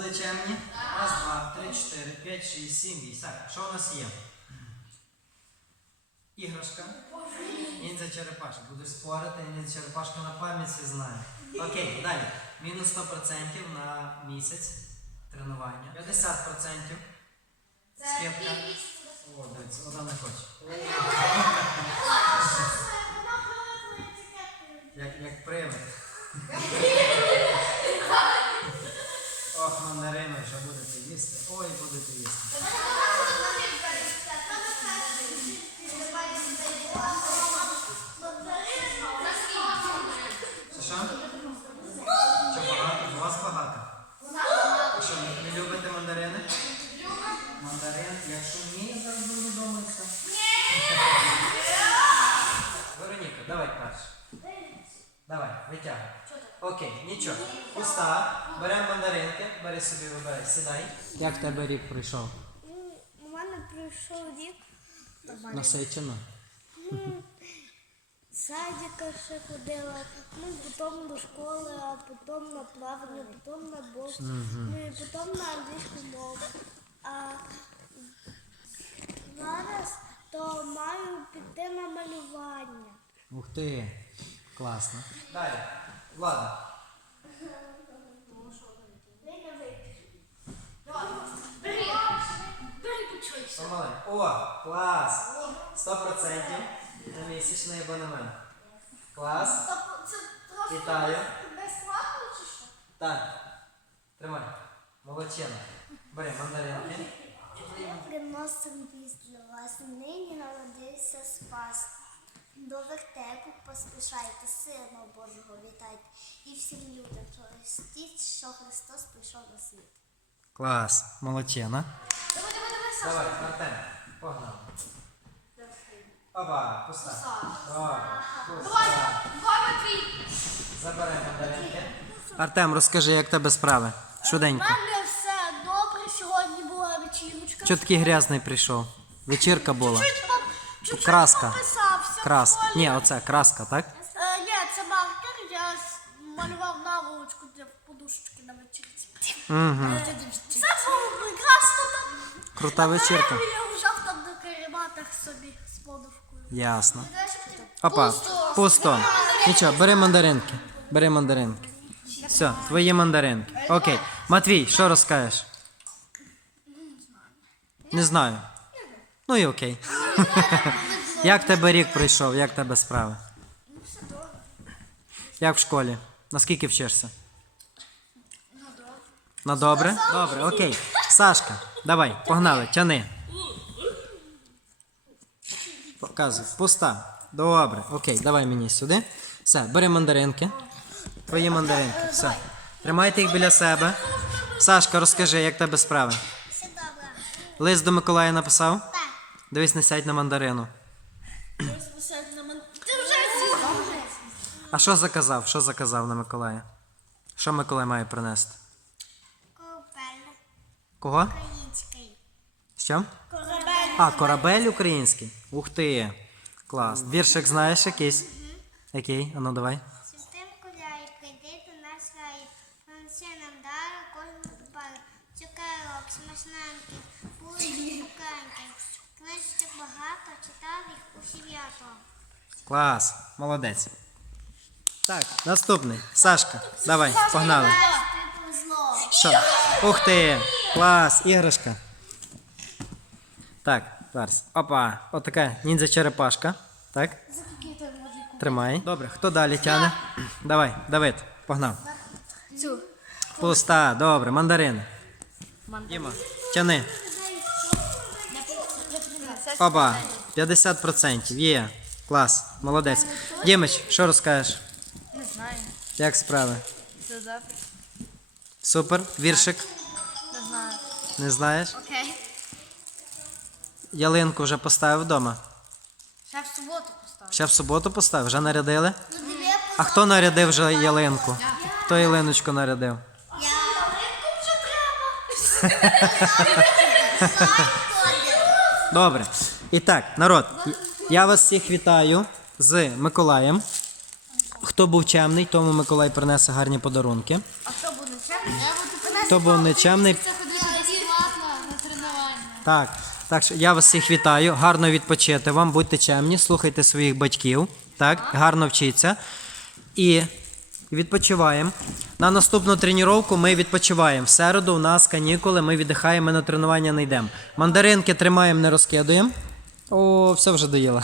Чемні? Раз, два, три, чотири, п'ять, шість, сім, вісім. Так, що у нас є? Іграшка. Ніндзя черепашка. Будеш спорити, ніндзя черепашка на пам'ять всі знає. Окей, далі. Мінус 100% на місяць тренування. 50%. Скидка. О, дивіться, вона не хоче. Як, як привид. Ох, мандарини вже будете їсти. Ой, будете їсти. Що що? Що багато? У вас багато. Що, не, не любите мандарини? Мандарин, якщо ні, я зараз буду вдома і все. Вероніка, давай перше. Давай, витягуй. Окей, нічого. Пуста. Беремо мандаринки, бери собі, вибирай, сідай. Як в тебе рік пройшов? У мене пройшов рік. Насичено. Садика ще ходила, ну потім до школи, а потім на плавання, потім на бокс, ну і потім на англійську мову. А зараз то маю піти на малювання. Ух ти, класно. Далі. Влада. Помале. О, клас. 100% на місячний абонемент. Клас. Вітаю. Так. Тримай. Молодчина. Бери мандаринки. Я приносив вість для вас. Нині народився Спас. До вертепу поспішайте, Сина Божого вітайте. І всім людям простіть, що Христос прийшов на світ. Клас. Молодчина. Давай, Артем. Погнали. Опа, пуста. О, пуста. Забирай мандаринки. Артем, розкажи, як тебе справи? Швиденько. мене все добре. Сьогодні була вечірочка. Чого такий грязний прийшов? Вечірка була. Чуть поп- чуть-чуть Краска. пописався. Крас. в школі. Ні, оце краска, так? Е, ні, це маркер, я с- малював наволочку для подушечки на вечірці. Угу. Все було прекрасно там. Крута вечірка. Я лежав там на карематах собі з подушкою. Ясно. Опа, пусто. Нічого, бери мандаринки. Бери мандаринки. Все, твої мандаринки. Окей. Матвій, що розкажеш? Не знаю. Ну і окей. Як тебе рік пройшов? Як тебе справи? Як в школі? Наскільки вчишся? На добре? Добре, окей. Сашка, давай, погнали, тяни. Показуй. Пуста. Добре. Окей, давай мені сюди. Все, бери мандаринки. Твої мандаринки. Все. Тримайте їх біля себе. Сашка, розкажи, як тебе справи? Все добре. Лист до Миколая написав? Так. Дивись, не сядь на мандарину. А що заказав? Що заказав на Миколая? Що Миколай має принести? Корабель Кого? український. Що? Корабель. А, корабель український. Ух ти. Клас. Віршик знаєш якийсь? Який? Ану давай. Святим куляй, прийди до нас рай. Принеси нам дар, кожну пару. Цукерок, смачненький, булочки, цукерки. Книжечок багато, читав їх усі в'ято. Клас. Молодець. Так, наступний. Сашка, давай, погнали. Що? Ух ти! Клас, іграшка. Так, зараз. Опа, отака ніндзя черепашка. Так? Тримай. Добре, хто далі тягне? Давай, Давид, погнав. Цю. Пуста, добре, мандарини. Діма, тяни. Опа, 50%. Є. Клас, молодець. Дімич, що розкажеш? Не знаю. Як справи? Це добре. Супер. Віршик? Не знаю. Не знаєш? Окей. Ялинку вже поставив вдома. Ще в суботу поставлю. Ще в суботу поставив, вже нарядили? А хто нарядив вже ялинку? Хто ялиночку нарядив? Я вже треба. Добре. І так, народ, я вас всіх вітаю з Миколаєм. Хто був чемний, тому Миколай принесе гарні подарунки. А хто буде чемний? Хто був нечемний, Це ходити на тренування. Так, так що я вас всіх вітаю. Гарно відпочити вам, будьте чемні, слухайте своїх батьків. Так, гарно вчіться. І відпочиваємо. На наступну тренування ми відпочиваємо. В середу у нас канікули, ми віддихаємо, ми на тренування не йдемо. Мандаринки тримаємо, не розкидуємо. О, все вже доїла.